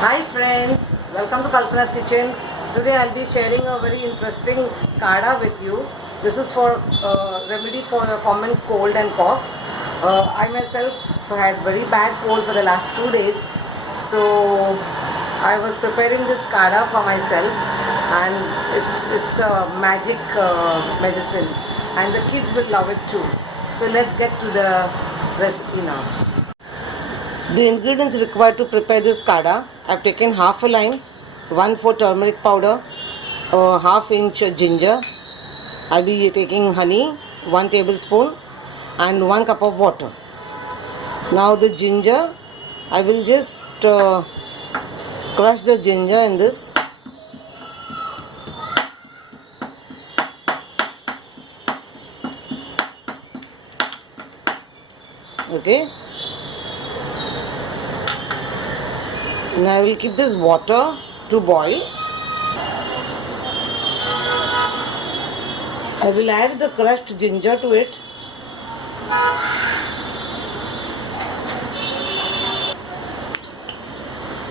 Hi friends, welcome to Kalpana's kitchen. Today I'll be sharing a very interesting Kaada with you. This is for remedy for a common cold and cough. I myself had very bad cold for the last 2 days, so I was preparing this Kaada for myself, and it's a magic medicine, and the kids will love it too. So let's get to the recipe now. The ingredients required to prepare this Kaada: I've taken half a lime, 1/4 turmeric powder, half inch ginger. I'll be taking honey, 1 tablespoon, and 1 cup of water. Now the ginger, I will just crush the ginger in this. Okay. Now I will keep this water to boil. I will add the crushed ginger to it.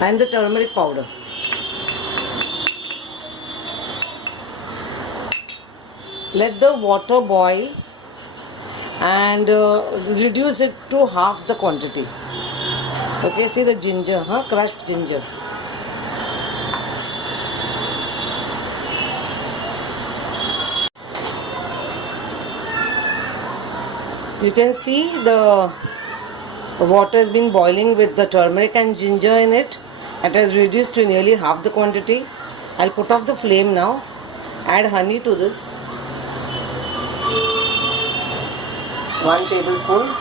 And the turmeric powder. Let the water boil and reduce it to half the quantity. Okay, see the ginger, crushed ginger. You can see the water has been boiling with the turmeric and ginger in it. It has reduced to nearly half the quantity. I'll put off the flame now. Add honey to this. 1 tablespoon.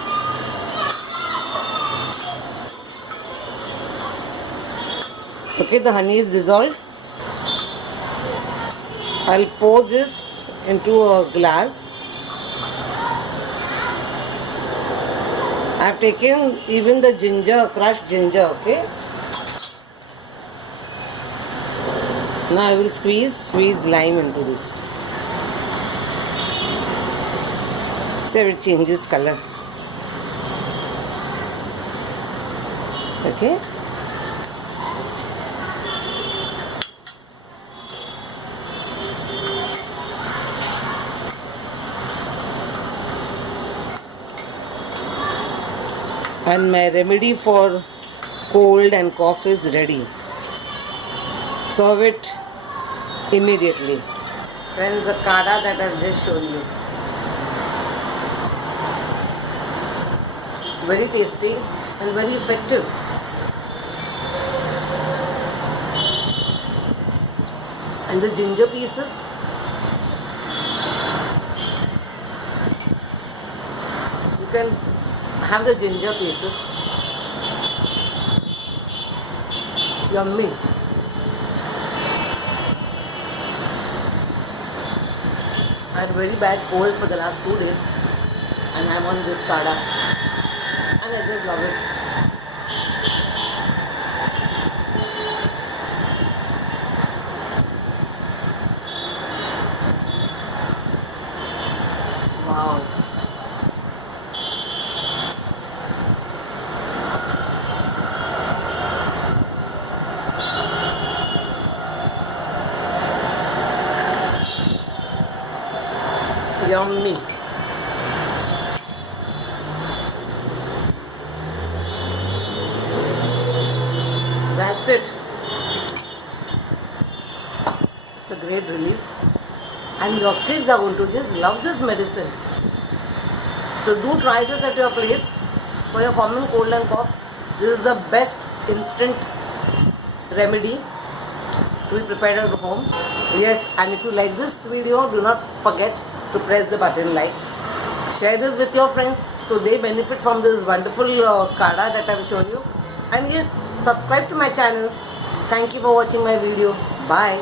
Okay, the honey is dissolved. I'll pour this into a glass. I've taken even the ginger, crushed ginger, okay. Now I will squeeze lime into this. So it changes color. Okay. And my remedy for cold and cough is ready. Serve it immediately. Friends, the Kaada that I've just shown you. Very tasty and very effective. And the ginger pieces. You can have the ginger pieces. Yummy. I had very bad cold for the last 2 days, and I'm on this Kaada, and I just love it. Wow. Yummy. That's it. It's a great relief, and your kids are going to just love this medicine. So do try this at your place for your common cold and cough. This is the best instant remedy to be prepared at home. Yes, and if you like this video, do not forget to press the button like. Share this with your friends so they benefit from this wonderful Kaada that I have shown you. And yes, subscribe to my channel. Thank you for watching my video. Bye.